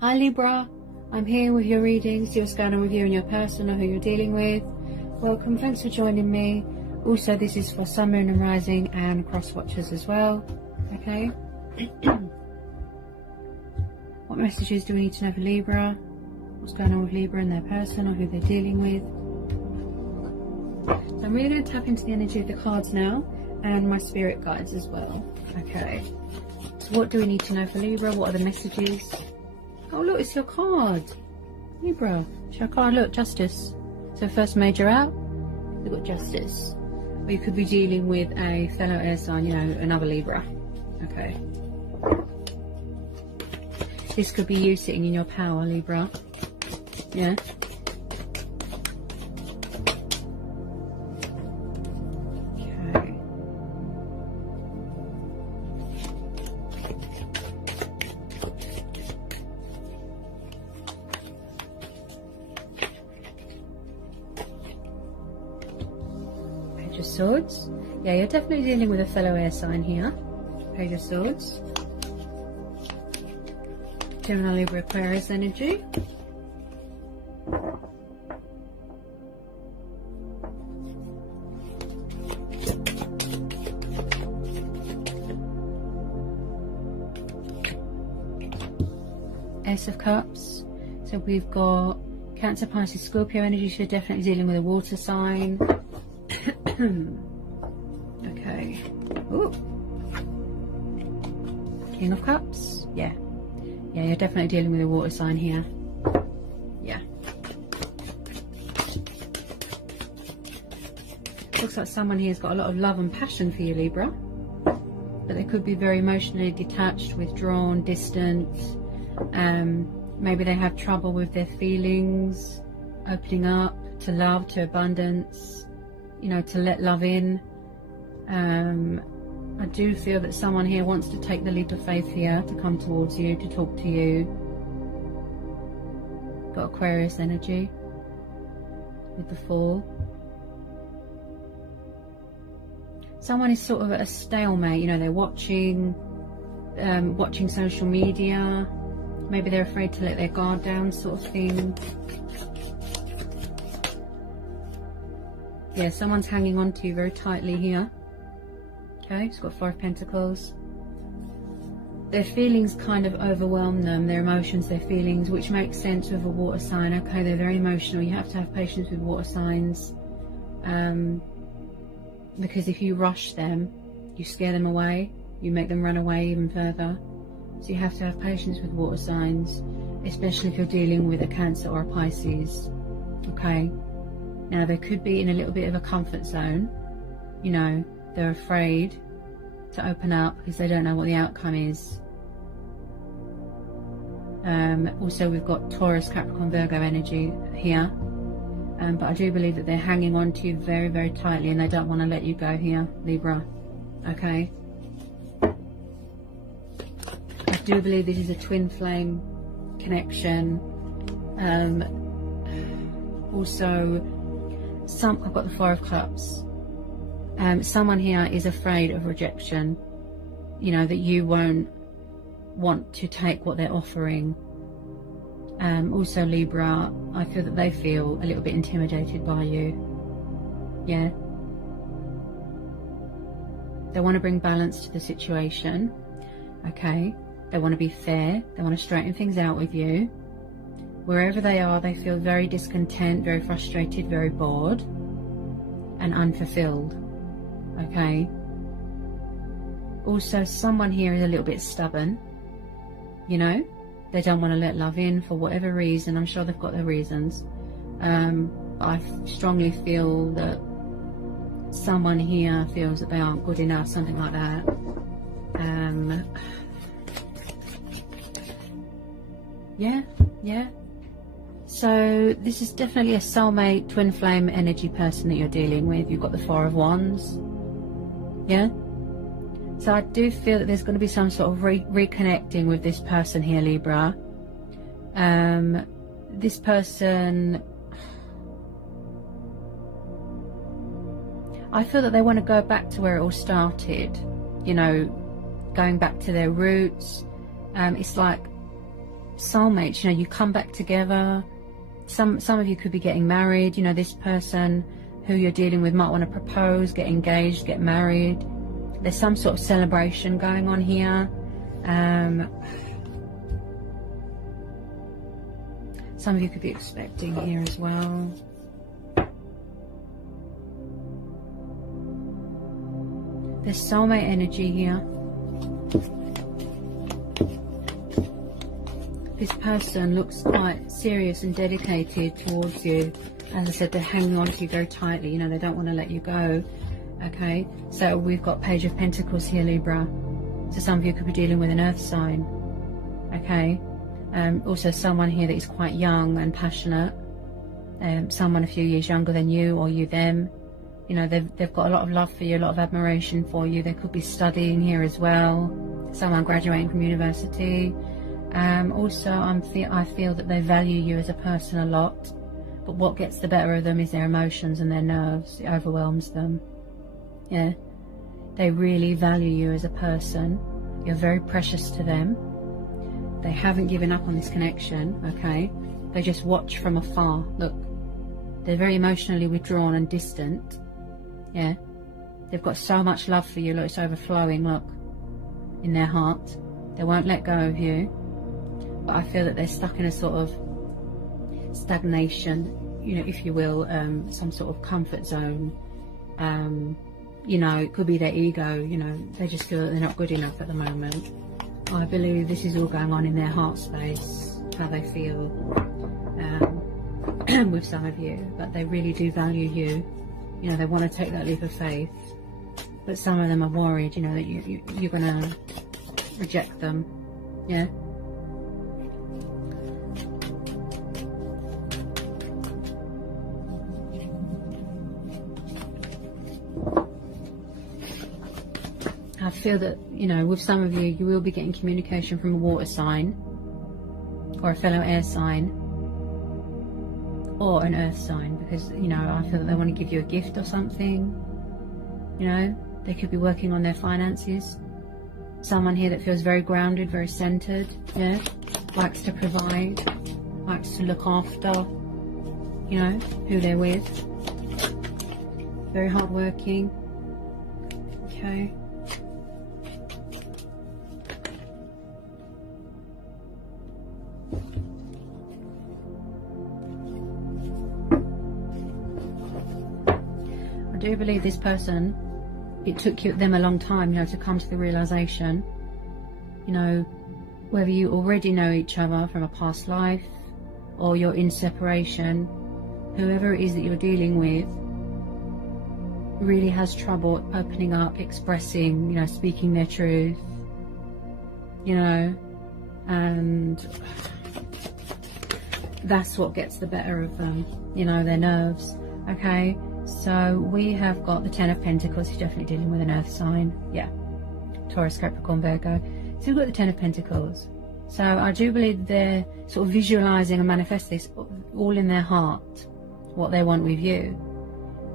Hi Libra, I'm here with your readings, see what's going on with you and your person or who you're dealing with. Welcome, thanks for joining me. Also, this is for Sun, Moon and Rising and cross watchers as well. Okay. What messages do we need to know for Libra? What's going on with Libra and their person or who they're dealing with? So I'm really going to tap into the energy of the cards now and my spirit guides as well. Okay. So what do we need to know for Libra? What are the messages? Oh look, it's your card. Libra, it's your card. Look, Justice. So first major out, we've got Justice. Or you could be dealing with a fellow air sign, you know, another Libra. Okay. This could be you sitting in your power, Libra. Yeah. Page of Swords. Yeah, you're definitely dealing with a fellow air sign here. Page of Swords. Gemini, Libra, Aquarius energy. Ace of Cups. So we've got Cancer, Pisces, Scorpio energy. So you're definitely dealing with a water sign. Okay. Ooh. King of Cups. Yeah. Yeah, you're definitely dealing with a water sign here. Yeah. Looks like someone here has got a lot of love and passion for you, Libra. But they could be very emotionally detached, withdrawn, distant. Maybe they have trouble with their feelings, opening up to love, to abundance, you know, to let love in. I do feel that someone here wants to take the leap of faith here, to come towards you, to talk to you. Got Aquarius energy with the Fool. Someone is sort of at a stalemate, you know, they're watching social media. Maybe they're afraid to let their guard down, sort of thing. Yeah, someone's hanging on to you very tightly here. Okay, it's got 5 Pentacles. Their feelings kind of overwhelm them, their emotions, their feelings, which makes sense with a water sign. Okay, they're very emotional. You have to have patience with water signs. Because if you rush them, you scare them away. You make them run away even further. So you have to have patience with water signs, especially if you're dealing with a Cancer or a Pisces. Okay. Now they could be in a little bit of a comfort zone. You know, they're afraid to open up because they don't know what the outcome is. Also we've got Taurus, Capricorn, Virgo energy here. But I do believe that they're hanging on to you very, very tightly and they don't want to let you go here, Libra. Okay. I do believe this is a twin flame connection. Also, I've got the 5 of Cups. Someone here is afraid of rejection. You know, that you won't want to take what they're offering. Also Libra, I feel that they feel a little bit intimidated by you. Yeah. They want to bring balance to the situation. Okay. They want to be fair. They want to straighten things out with you. Wherever they are, they feel very discontent, very frustrated, very bored and unfulfilled. Okay. Also, someone here is a little bit stubborn. You know, they don't want to let love in for whatever reason. I'm sure they've got their reasons. But I strongly feel that someone here feels that they aren't good enough, something like that. Yeah. So this is definitely a soulmate, twin flame energy person that you're dealing with. You've got the 4 of Wands. Yeah. So I do feel that there's going to be some sort of reconnecting with this person here, Libra. This person, I feel that they want to go back to where it all started. You know, going back to their roots. It's like soulmates, you know, you come back together. Some of you could be getting married. You know, this person who you're dealing with might want to propose, get engaged, get married. There's some sort of celebration going on here. Some of you could be expecting here as well. There's soulmate energy here. This person looks quite serious and dedicated towards you. As I said, they're hanging on to you very tightly. You know, they don't want to let you go. Okay, so we've got Page of Pentacles here, Libra. So some of you could be dealing with an earth sign. Okay, also someone here that is quite young and passionate. Someone a few years younger than you, or you them. You know, they've got a lot of love for you, a lot of admiration for you. They could be studying here as well. Someone graduating from university. Also, I feel that they value you as a person a lot. But what gets the better of them is their emotions and their nerves. It overwhelms them. Yeah. They really value you as a person. You're very precious to them. They haven't given up on this connection, okay? They just watch from afar. Look, they're very emotionally withdrawn and distant. Yeah. They've got so much love for you. Look, it's overflowing, look, in their heart. They won't let go of you. But I feel that they're stuck in a sort of stagnation, you know, if you will, some sort of comfort zone. You know, it could be their ego, you know, they just feel that they're not good enough at the moment. I believe this is all going on in their heart space, how they feel with some of you, but they really do value you. You know, they want to take that leap of faith, but some of them are worried, you know, that you're going to reject them. Yeah. I feel that, you know, with some of you, you will be getting communication from a water sign or a fellow air sign or an earth sign, because, you know, I feel that they want to give you a gift or something. You know, they could be working on their finances. Someone here that feels very grounded, very centered, yeah, likes to provide, likes to look after, you know, who they're with. Very hardworking. Okay. I do believe this person, it took them a long time, you know, to come to the realization, you know, whether you already know each other from a past life or you're in separation, whoever it is that you're dealing with really has trouble opening up, expressing, you know, speaking their truth, you know, and that's what gets the better of them, you know, their nerves. Okay, so we have got the Ten of Pentacles. You're definitely dealing with an earth sign. Yeah, Taurus, Capricorn, Virgo. So we've got the Ten of Pentacles. So I do believe they're sort of visualizing and manifesting this all in their heart, what they want with you.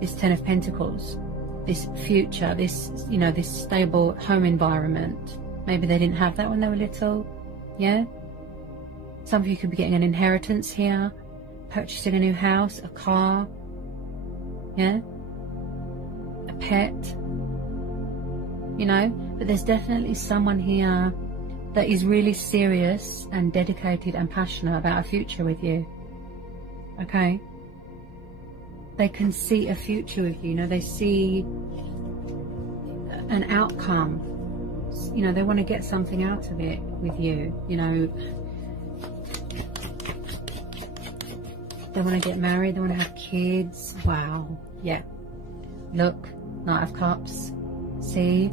This Ten of Pentacles, this future, this, you know, this stable home environment. Maybe they didn't have that when they were little. Yeah. Some of you could be getting an inheritance here, purchasing a new house, a car, yeah, a pet, you know. But there's definitely someone here that is really serious and dedicated and passionate about a future with you. Okay, they can see a future with you, you know, they see an outcome, you know, they want to get something out of it with you, you know. They want to get married, they want to have kids. Wow. Yeah. Look, Knight of Cups. See?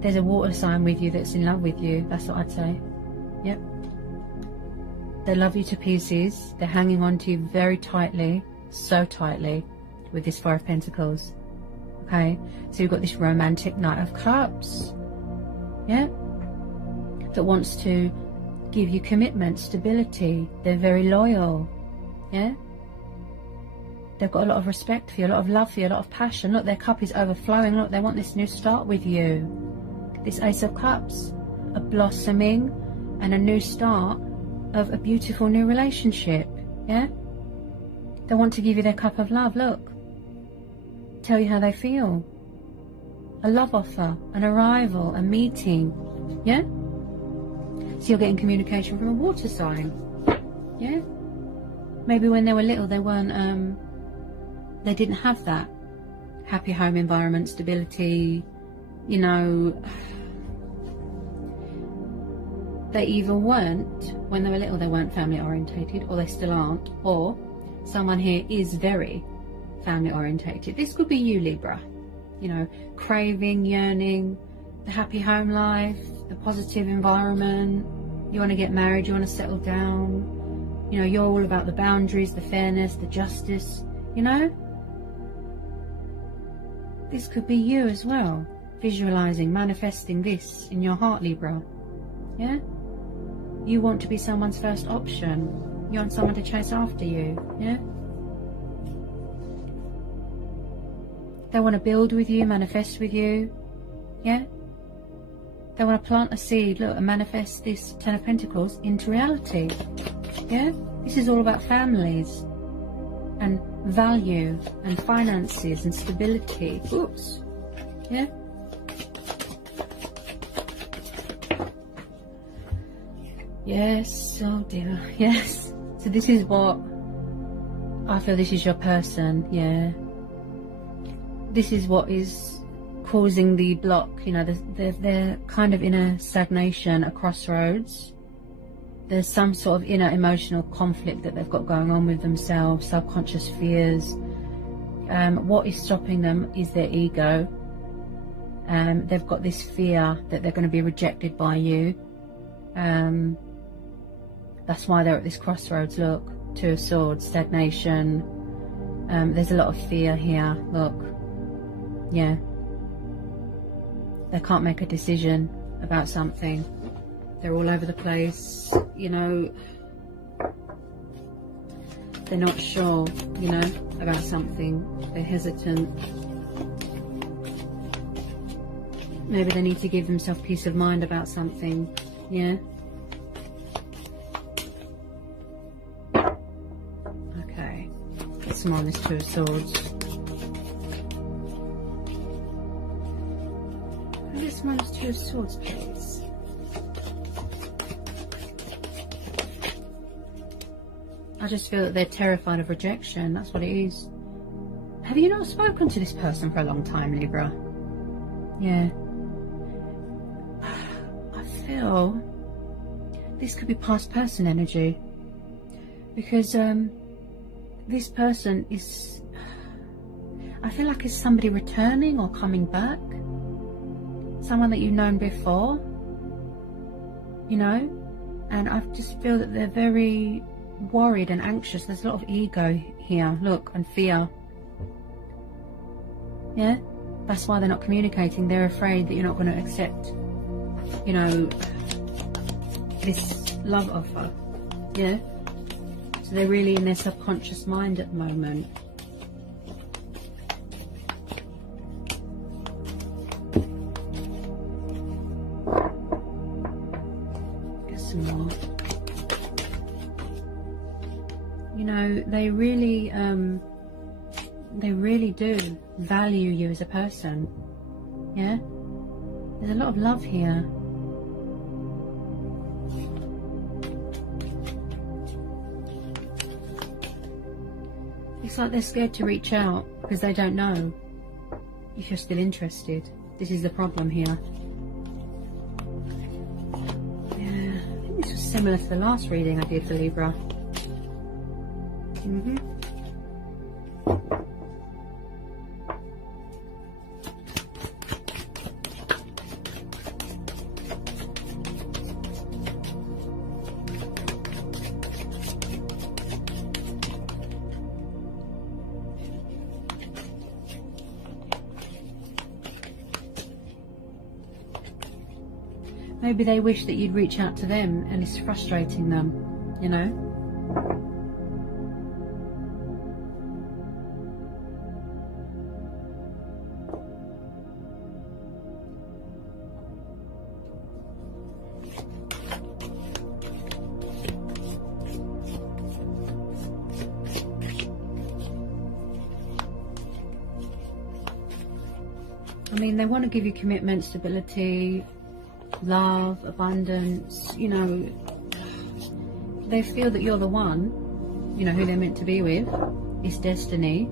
There's a water sign with you that's in love with you. That's what I'd say. Yep. They love you to pieces. They're hanging on to you very tightly. So tightly. With this Four of Pentacles. Okay? So you've got this romantic Knight of Cups. Yeah? That wants to give you commitment, stability. They're very loyal. Yeah, they've got a lot of respect for you, a lot of love for you, a lot of passion. Look, their cup is overflowing. Look, they want this new start with you. This Ace of Cups, a blossoming and a new start of a beautiful new relationship. Yeah, they want to give you their cup of love. Look, tell you how they feel. A love offer, an arrival, a meeting. Yeah, so you're getting communication from a water sign. Yeah, maybe when they were little they weren't they didn't have that happy home environment, stability, you know. They either weren't, when they were little, they weren't family orientated, or they still aren't, or someone here is very family orientated. This could be you, Libra. You know, craving, yearning, the happy home life, the positive environment. You want to get married, you want to settle down. You know, you're all about the boundaries, the fairness, the justice, you know. This could be you as well, visualizing, manifesting this in your heart, Libra. Yeah? You want to be someone's first option. You want someone to chase after you. Yeah? They want to build with you, manifest with you. Yeah? They want to plant a seed, look, and manifest this Ten of Pentacles into reality. Yeah? This is all about families and value and finances and stability. Oops. Yeah? Yes, oh dear, yes. So this is what I feel, this is your person, yeah. This is what is causing the block, you know. They're kind of in a stagnation, a crossroads. There's some sort of inner emotional conflict that they've got going on with themselves, subconscious fears. What is stopping them is their ego. They've got this fear that they're going to be rejected by you. That's why they're at this crossroads. Look, Two of Swords, stagnation. There's a lot of fear here. Look, yeah. They can't make a decision about something. They're all over the place, you know. They're not sure, you know, about something. They're hesitant. Maybe they need to give themselves peace of mind about something, yeah. Okay, get some more on this Two of Swords. Can I get some more on this Two of Swords, please? I just feel that they're terrified of rejection. That's what it is. Have you not spoken to this person for a long time, Libra? Yeah. I feel this could be past person energy. Because this person is... I feel like it's somebody returning or coming back. Someone that you've known before. You know? And I just feel that they're very... worried and anxious. There's a lot of ego here, look, and fear. Yeah, that's why they're not communicating. They're afraid that you're not going to accept, you know, this love offer. Yeah, so they're really in their subconscious mind at the moment. Get some more. You know, they really do value you as a person. Yeah, there's a lot of love here. It's like they're scared to reach out because they don't know if you're still interested. This is the problem here. Yeah, I think this was similar to the last reading I did for Libra. Maybe they wish that you'd reach out to them and it's frustrating them, you know? I mean, they want to give you commitment, stability, love, abundance, you know. They feel that you're the one, you know, who they're meant to be with. It's destiny.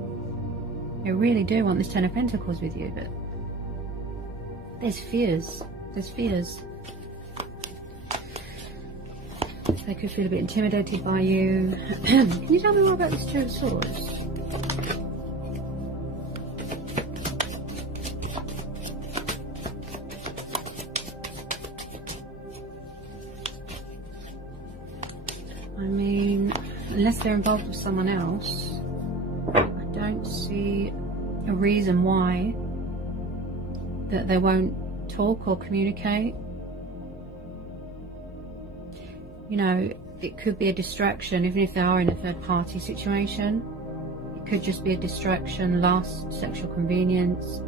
They really do want this Ten of Pentacles with you, but there's fears. There's fears. They could feel a bit intimidated by you. Can you tell me more about this Two of Swords? I mean, unless they're involved with someone else, I don't see a reason why that they won't talk or communicate. You know, it could be a distraction, even if they are in a third party situation. It could just be a distraction, lust, sexual convenience,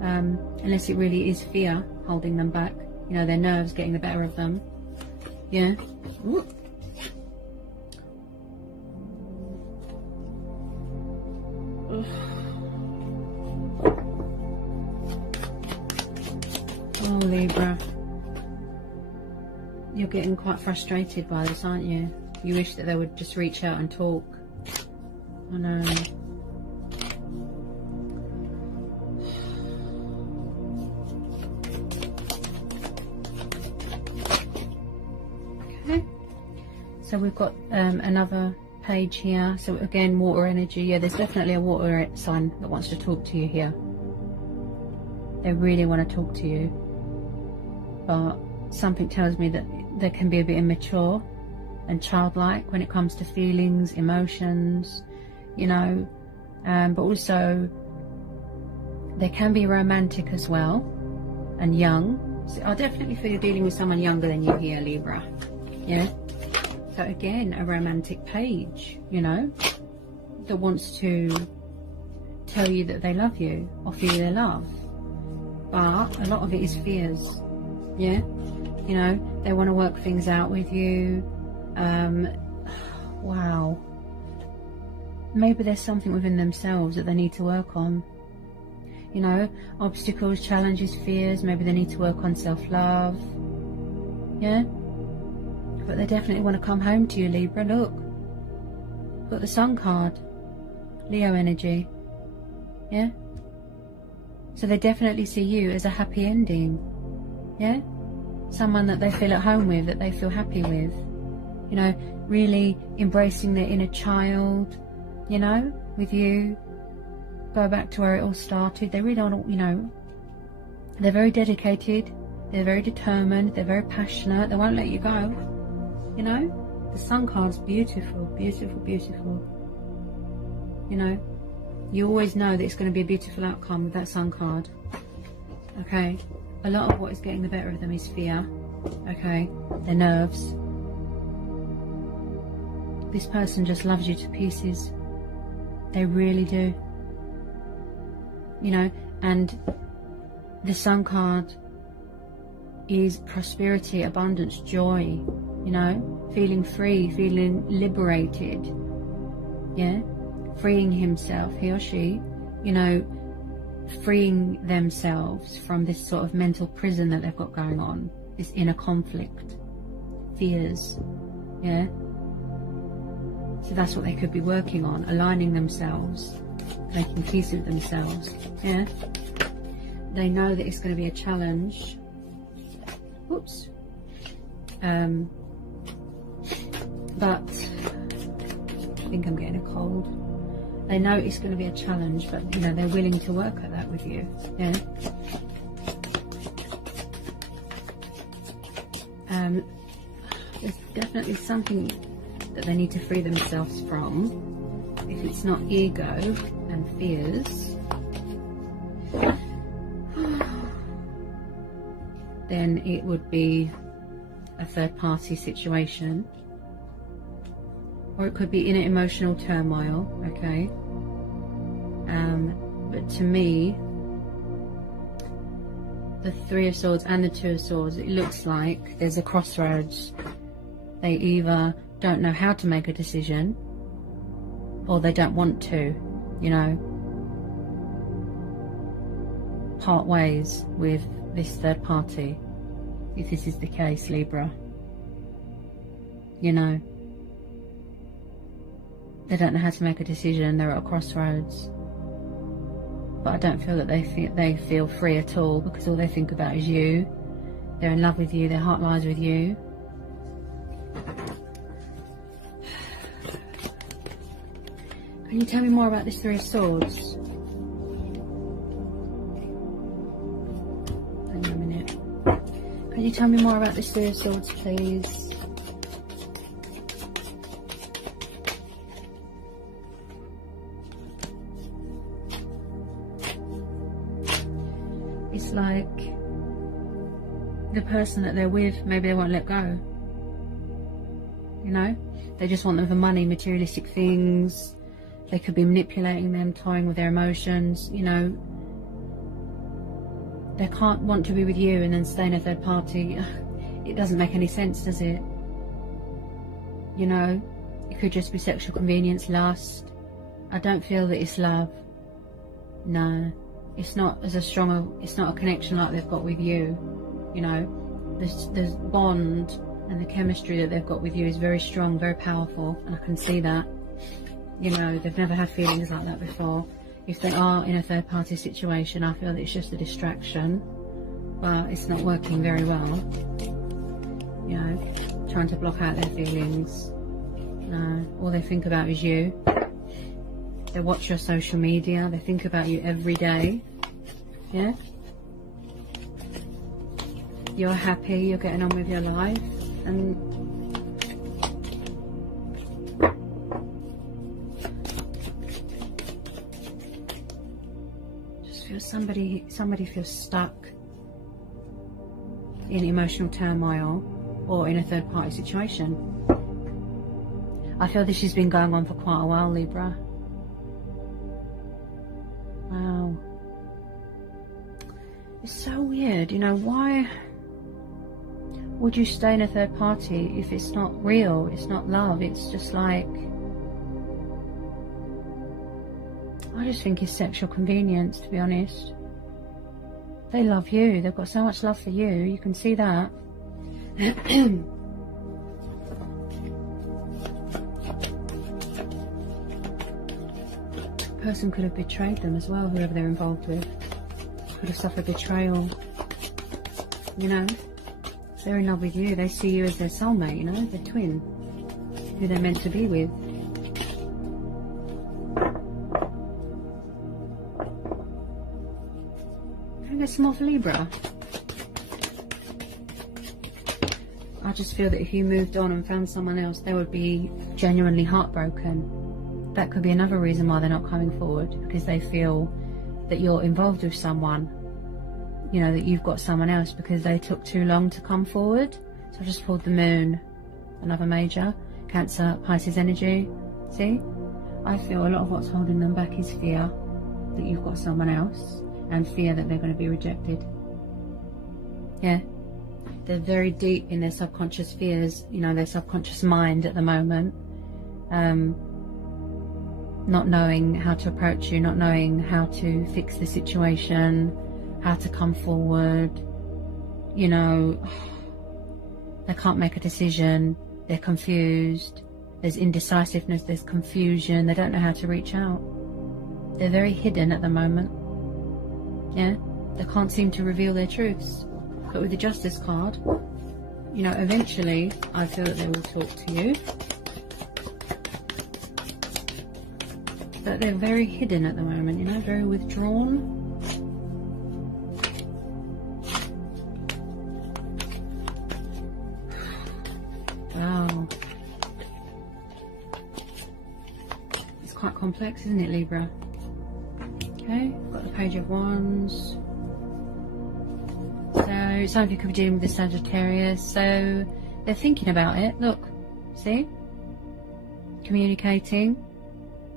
unless it really is fear holding them back. You know, their nerves getting the better of them. Yeah. Ooh. Oh, Libra. You're getting quite frustrated by this, aren't you? You wish that they would just reach out and talk. I know. Okay. So we've got another page here. So again, water energy. Yeah, there's definitely a water sign that wants to talk to you here. They really want to talk to you. But something tells me that they can be a bit immature and childlike when it comes to feelings, emotions, you know, but also they can be romantic as well and young. So I definitely feel you're dealing with someone younger than you here, Libra. Yeah. So again, a romantic page, you know, that wants to tell you that they love you, offer you their love. But a lot of it is fears. Yeah. You know, they want to work things out with you. Wow. Maybe there's something within themselves that they need to work on. You know, obstacles, challenges, fears. Maybe they need to work on self-love. Yeah. But they definitely want to come home to you, Libra. Look. Got the Sun card. Leo energy. Yeah. So they definitely see you as a happy ending. Yeah. Someone that they feel at home with, that they feel happy with. You know, really embracing their inner child, you know, with you. Go back to where it all started. They really don't, you know, they're very dedicated, they're very determined, they're very passionate, they won't let you go. You know, the Sun card's beautiful, beautiful, beautiful. You know, you always know that it's going to be a beautiful outcome with that Sun card. Okay. A lot of what is getting the better of them is fear, okay, their nerves. This person just loves you to pieces. They really do. You know, and the Sun card is prosperity, abundance, joy, you know, feeling free, feeling liberated, yeah, freeing himself, he or she, you know, freeing themselves from this sort of mental prison that they've got going on, this inner conflict, fears, yeah. So that's what they could be working on, aligning themselves, making peace with themselves, yeah. They know that it's going to be a challenge. Whoops. But I think I'm getting a cold. They know it's going to be a challenge, but you know, they're willing to work at that with you. Yeah. There's definitely something that they need to free themselves from. If it's not ego and fears, then it would be a third party situation. Or it could be inner emotional turmoil, okay? But to me, the Three of Swords and the Two of Swords, it looks like there's a crossroads. They either don't know how to make a decision, or they don't want to, you know? part ways with this third party, if this is the case, Libra. You know, they don't know how to make a decision. They're at a crossroads. But I don't feel that they feel free at all, because all they think about is you. They're in love with you. Their heart lies with you. Can you tell me more about this Three of Swords? Hang on a minute. Can you tell me more about this Three of Swords, please? It's like the person that they're with, maybe they won't let go. You know? They just want them for money, materialistic things. They could be manipulating them, toying with their emotions, you know. They can't want to be with you and then stay in a third party. It doesn't make any sense, does it? You know, it could just be sexual convenience, lust. I don't feel that it's love. No, it's not as a strong, it's not a connection like they've got with you. You know, this bond and the chemistry that they've got with you is very strong, very powerful, and I can see that. You know, they've never had feelings like that before. If they are in a third party situation, I feel that it's just a distraction, but it's not working very well. You know, trying to block out their feelings. No, all they think about is you. They watch your social media, they think about you every day. Yeah? You're happy, you're getting on with your life, and somebody feels stuck in emotional turmoil or in a third party situation. I feel this has been going on for quite a while, Libra. Wow. It's so weird, you know, why would you stay in a third party if it's not real, it's not love, it's just like, I just think it's sexual convenience, to be honest. They love you. They've got so much love for you. You can see that. The person could have betrayed them as well, whoever they're involved with. Could have suffered betrayal. You know? They're in love with you. They see you as their soulmate, you know? Their twin. Who they're meant to be with. There's some more for Libra. I just feel that if you moved on and found someone else, they would be genuinely heartbroken. That could be another reason why they're not coming forward, because they feel that you're involved with someone, you know, that you've got someone else, because they took too long to come forward. So I just pulled the Moon, another major, Cancer, Pisces energy. See, I feel a lot of what's holding them back is fear that you've got someone else, and fear that they're going to be rejected. Yeah, they're very deep in their subconscious fears, you know, their subconscious mind at the moment. Not knowing how to approach you, not knowing how to fix the situation, how to come forward. You know, they can't make a decision, they're confused, there's indecisiveness, there's confusion, they don't know how to reach out. They're very hidden at the moment. Yeah, they can't seem to reveal their truths. But with the Justice card, you know, eventually I feel that they will talk to you. But they're very hidden at the moment, you know, very withdrawn. Wow. It's quite complex, isn't it, Libra? Okay, got the Page of Wands. So some of you could be dealing with the Sagittarius. So they're thinking about it. Look, see? Communicating,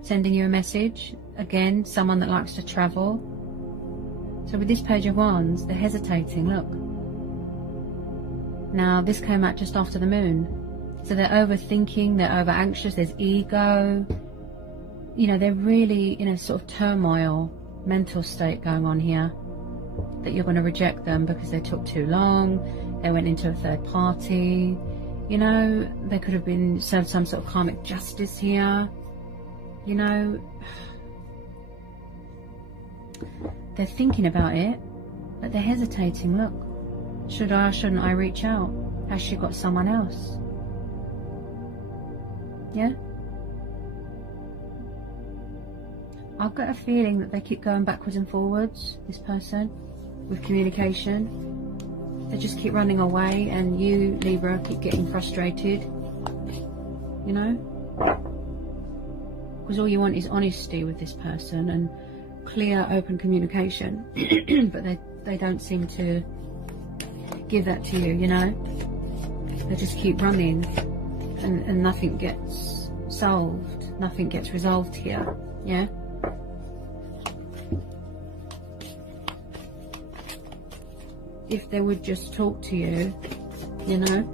sending you a message. Again, someone that likes to travel. So with this Page of Wands, they're hesitating. Look. Now this came out just after the Moon. So they're overthinking, they're over anxious, there's ego. You know, they're really in a sort of turmoil, mental state going on here. that you're going to reject them because they took too long, they went into a third party, you know, they could have been served some sort of karmic justice here, you know. They're thinking about it, but they're hesitating. Look, should I or shouldn't I reach out? Has she got someone else? Yeah? I've got a feeling that they keep going backwards and forwards, this person, with communication. They just keep running away, and you, Libra, keep getting frustrated, you know? Because all you want is honesty with this person and clear, open communication. But they don't seem to give that to you, you know? They just keep running, and nothing gets solved, nothing gets resolved here, yeah? If they would just talk to you, you know,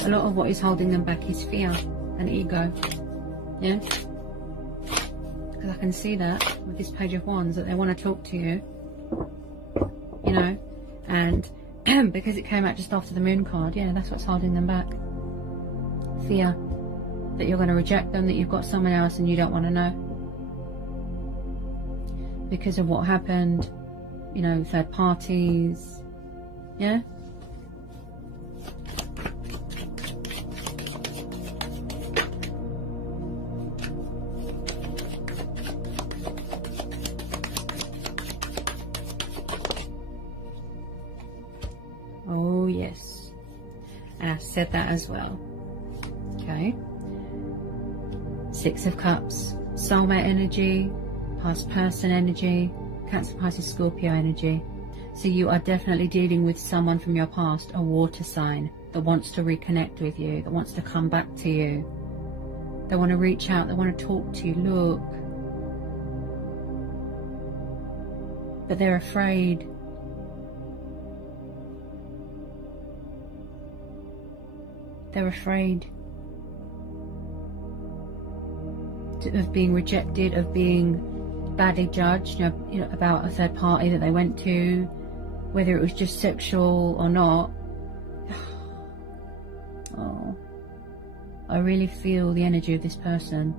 a lot of what is holding them back is fear and ego, yeah? Because I can see that with this Page of Wands, that they want to talk to you, you know, and because it came out just after the Moon card, yeah, that's what's holding them back. Fear that you're going to reject them, that you've got someone else and you don't want to know. Because of what happened, you know, third parties, yeah? Oh yes, and I've said that as well. Okay, Six of Cups, soulmate energy, past person energy, Cancer, Pisces, Scorpio energy. So you are definitely dealing with someone from your past, a water sign, that wants to reconnect with you, that wants to come back to you. They want to reach out, they want to talk to you, look. But they're afraid. They're afraid of being rejected, of being badly judged, you know, about a third party that they went to, whether it was just sexual or not. Oh, I really feel the energy of this person.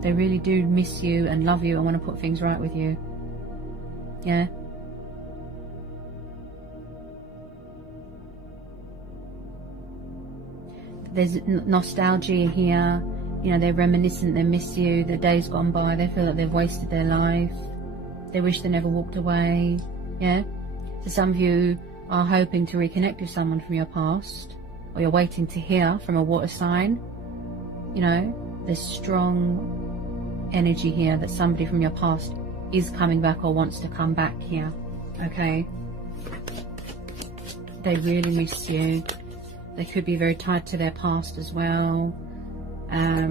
They really do miss you and love you and want to put things right with you. Yeah. There's nostalgia here, you know, they're reminiscent, they miss you, the days gone by, they feel like they've wasted their life, they wish they never walked away, yeah? So some of you are hoping to reconnect with someone from your past, or you're waiting to hear from a water sign, you know, there's strong energy here that somebody from your past is coming back or wants to come back here, okay? They really miss you. They could be very tied to their past as well. I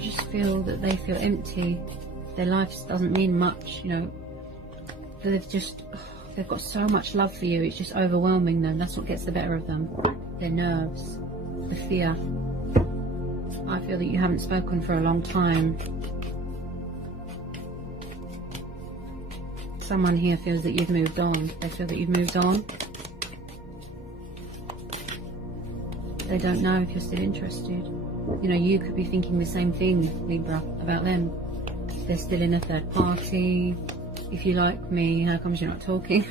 just feel that they feel empty. Their life doesn't mean much, you know. They've got so much love for you, it's just overwhelming them. That's what gets the better of them. Their nerves, the fear. I feel that you haven't spoken for a long time. Someone here feels that you've moved on. They feel that you've moved on. They don't know if you're still interested. You know, you could be thinking the same thing, Libra, about them. They're still in a third party. If you like me, how comes you're not talking?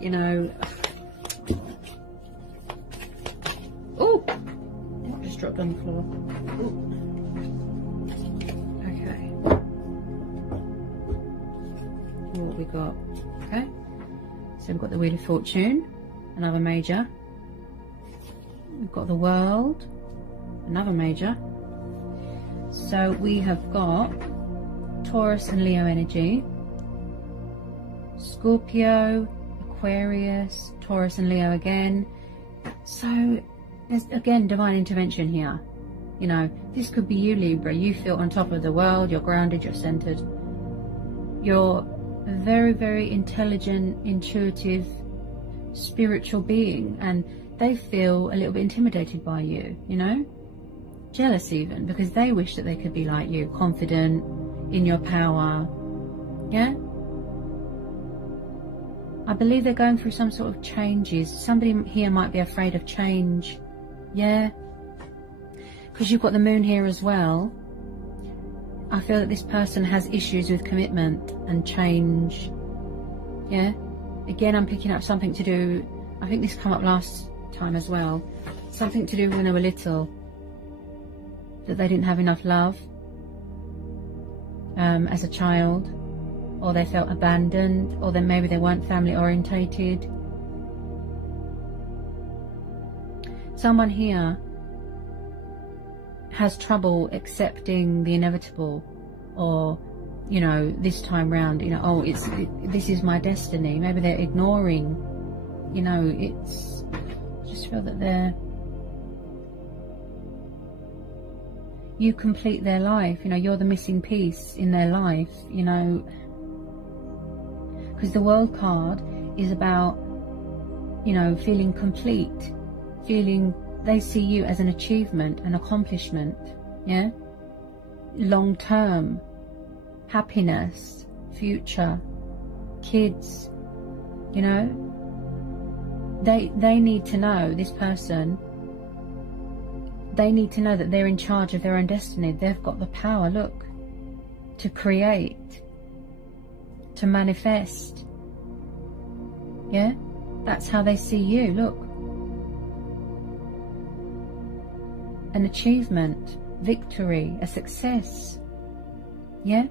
You know. Oh, that just dropped on the floor. Ooh. Okay. What have we got? Okay. So we've got the Wheel of Fortune, another major. We've got the World, another major. So we have got Taurus and Leo energy, Scorpio, Aquarius, Taurus and Leo again. So there's again divine intervention here. You know, this could be you, Libra. You feel on top of the world, you're grounded, you're centered. You're a very, very intelligent, intuitive, spiritual being, and they feel a little bit intimidated by you, you know? Jealous even, because they wish that they could be like you, confident, in your power. Yeah? I believe they're going through some sort of changes. Somebody here might be afraid of change. Yeah? Because you've got the moon here as well. I feel that this person has issues with commitment and change. Yeah? Again, I'm picking up something to do, I think this came up last time as well. Something to do when they were little. That they didn't have enough love as a child. Or they felt abandoned. Or then maybe they weren't family orientated. Someone here has trouble accepting the inevitable, or, you know, this time round, you know, oh, this is my destiny. Maybe they're ignoring, you know, it's, I just feel that you complete their life, you know, you're the missing piece in their life, you know, because the World card is about, you know, feeling complete, feeling they see you as an achievement, an accomplishment, yeah? Long term, happiness, future, kids, you know? They need to know, this person, they need to know that they're in charge of their own destiny. They've got the power, look, to create, to manifest, yeah? That's how they see you, look. An achievement, victory, a success. Yeah?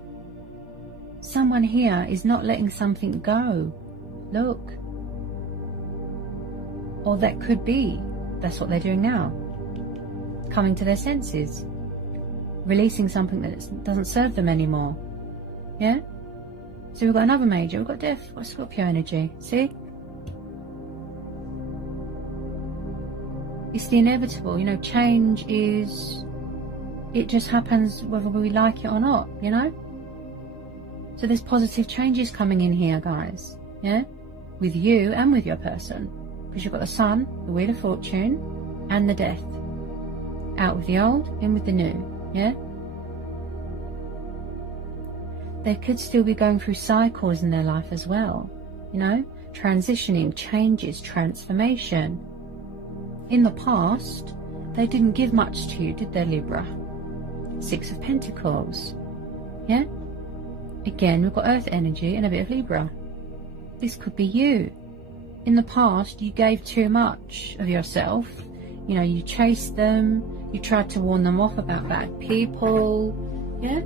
Someone here is not letting something go. Look. Or that could be. That's what they're doing now. Coming to their senses. Releasing something that doesn't serve them anymore. Yeah? So we've got another major. We've got death. We've got Scorpio energy. See? It's the inevitable, you know, change is, it just happens whether we like it or not, you know? So there's positive changes coming in here, guys, yeah? With you and with your person. Because you've got the Sun, the Wheel of Fortune, and the Death. Out with the old, in with the new, yeah? They could still be going through cycles in their life as well, you know? Transitioning, changes, transformation. In the past, they didn't give much to you, did they, Libra? Six of Pentacles. Yeah? Again, we've got Earth energy and a bit of Libra. This could be you. In the past, you gave too much of yourself. You know, you chased them. You tried to warn them off about bad people. Yeah?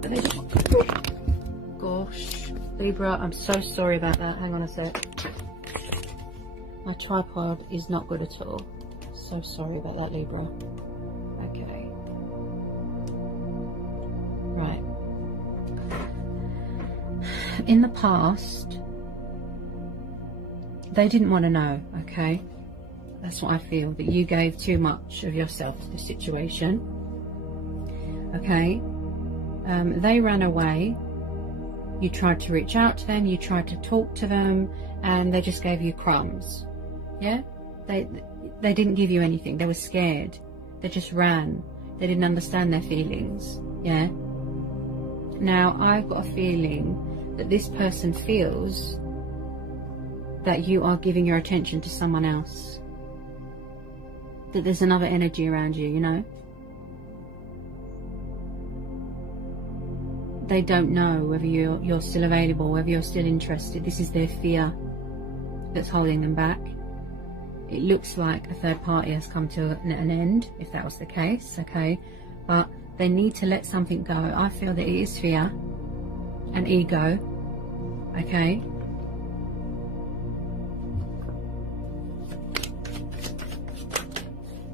But they just... Gosh. Libra, I'm so sorry about that. Hang on a sec. My tripod is not good at all. So sorry about that, Libra. Okay. Right. In the past, they didn't want to know, okay? That's what I feel, that you gave too much of yourself to the situation. Okay? They ran away. You tried to reach out to them, you tried to talk to them, and they just gave you crumbs. Yeah? They didn't give you anything. They were scared. They just ran. They didn't understand their feelings. Yeah? Now, I've got a feeling that this person feels that you are giving your attention to someone else. That there's another energy around you, you know? They don't know whether you're still available, whether you're still interested. This is their fear that's holding them back. It looks like a third party has come to an end, if that was the case, okay? But they need to let something go. I feel that it is fear and ego, okay?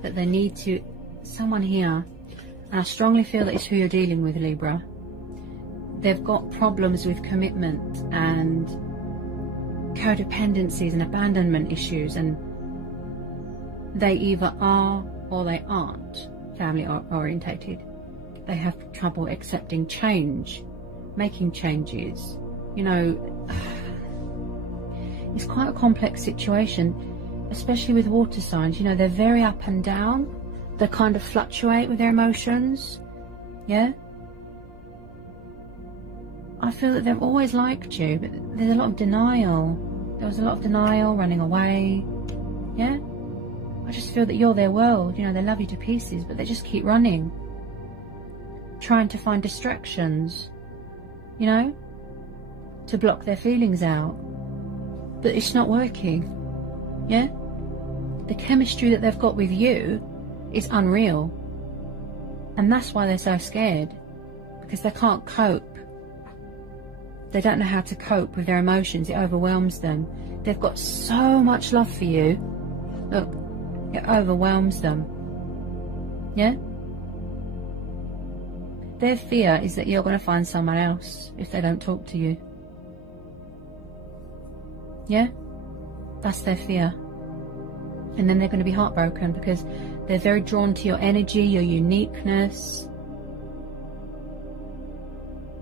That they need to, someone here, and I strongly feel that it's who you're dealing with, Libra. They've got problems with commitment and codependencies and abandonment issues, and they either are or they aren't family orientated. They have trouble accepting change, making changes. You know, it's quite a complex situation, especially with water signs. You know, they're very up and down. They kind of fluctuate with their emotions. Yeah? I feel that they've always liked you, but there's a lot of denial. There was a lot of denial, running away. Yeah? I just feel that you're their world. You know, they love you to pieces, but they just keep running, trying to find distractions, you know, to block their feelings out. But it's not working. Yeah? The chemistry that they've got with you is unreal. And that's why they're so scared, because they can't cope. They don't know how to cope with their emotions. It overwhelms them. They've got so much love for you. Look, it overwhelms them. Yeah? Their fear is that you're going to find someone else if they don't talk to you. Yeah? That's their fear. And then they're going to be heartbroken because they're very drawn to your energy, your uniqueness.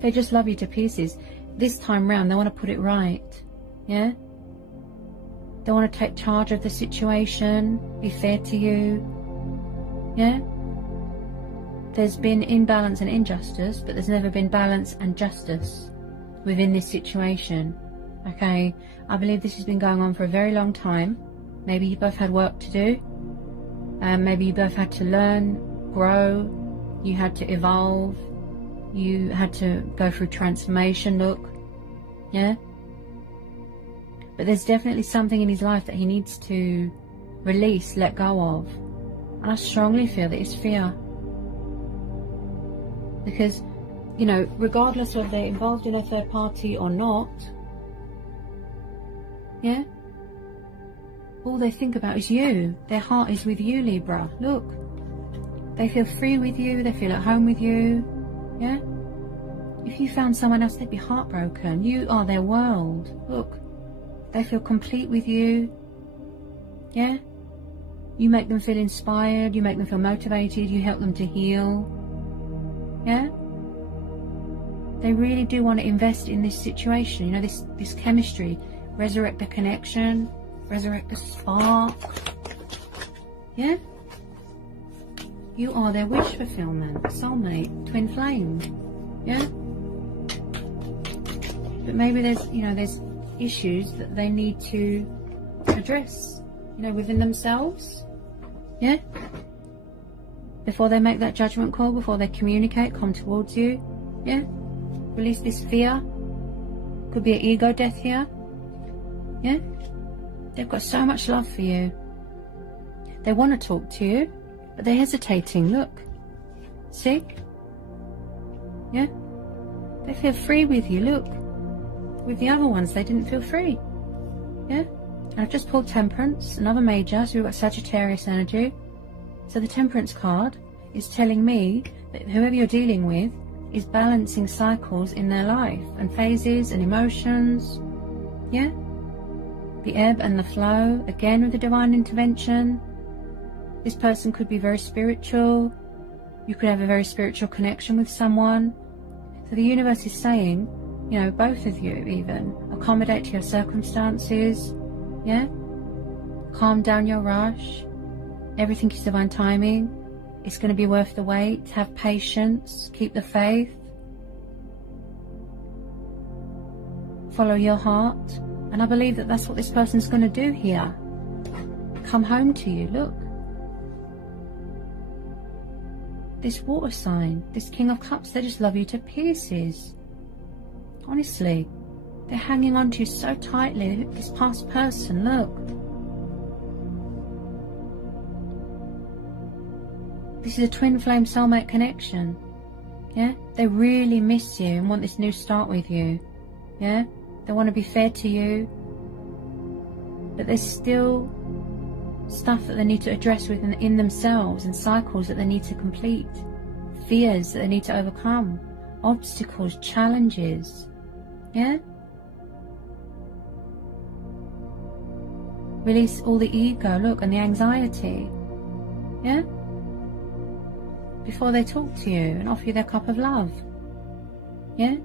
They just love you to pieces. This time round, they want to put it right. Yeah? They want to take charge of the situation, be fair to you. Yeah? There's been imbalance and injustice, but there's never been balance and justice within this situation. Okay? I believe this has been going on for a very long time. Maybe you both had work to do. Maybe you both had to learn, grow. You had to evolve. You had to go through transformation, look. Yeah? But there's definitely something in his life that he needs to release, let go of. And I strongly feel that it's fear. Because, you know, regardless of they're involved in a third party or not, yeah? All they think about is you. Their heart is with you, Libra. Look. They feel free with you. They feel at home with you. Yeah? If you found someone else, they'd be heartbroken. You are their world. Look. They feel complete with you. Yeah? You make them feel inspired. You make them feel motivated. You help them to heal. Yeah? They really do want to invest in this situation. You know, this chemistry. Resurrect the connection. Resurrect the spark. Yeah? You are their wish fulfillment. Soulmate. Twin flame. Yeah? But maybe there's, you know, there's issues that they need to address, you know, within themselves. Yeah? Before they make that judgment call, before they communicate, come towards you. Yeah? Release this fear. Could be an ego death here. Yeah? They've got so much love for you. They want to talk to you, but they're hesitating. Look. See? Yeah? They feel free with you. Look. With the other ones, they didn't feel free. Yeah? And I've just pulled Temperance, another major, so we've got Sagittarius energy. So the Temperance card is telling me that whoever you're dealing with is balancing cycles in their life and phases and emotions. Yeah? The ebb and the flow, again with the divine intervention. This person could be very spiritual. You could have a very spiritual connection with someone. So the universe is saying, you know, both of you even, accommodate to your circumstances. Yeah? Calm down your rush. Everything is divine timing. It's going to be worth the wait. Have patience. Keep the faith. Follow your heart. And I believe that that's what this person's going to do here. Come home to you. Look. This water sign, this King of Cups, they just love you to pieces. Honestly. They're hanging on to you so tightly. This past person, look. This is a twin flame soulmate connection. Yeah? They really miss you and want this new start with you. Yeah? They want to be fair to you. But there's still stuff that they need to address within themselves and cycles that they need to complete. Fears that they need to overcome. Obstacles, challenges. Yeah? Release all the ego, look, and the anxiety. Yeah? Before they talk to you and offer you their cup of love. Yeah?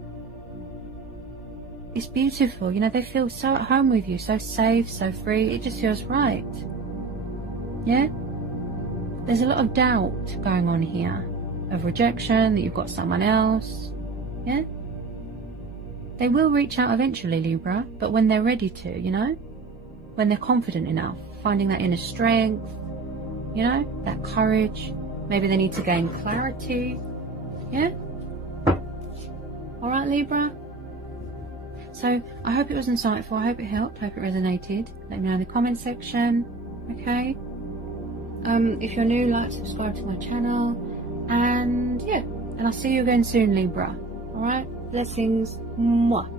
It's beautiful. You know, they feel so at home with you, so safe, so free. It just feels right. Yeah? There's a lot of doubt going on here. Of rejection, that you've got someone else. Yeah? They will reach out eventually, Libra, but when they're ready to, you know? When they're confident enough, finding that inner strength, you know, that courage. Maybe they need to gain clarity. Yeah? Alright, Libra? So, I hope it was insightful. I hope it helped. I hope it resonated. Let me know in the comment section. Okay? If you're new, like, subscribe to my channel. And, yeah. And I'll see you again soon, Libra. Alright? Blessings. Mwah.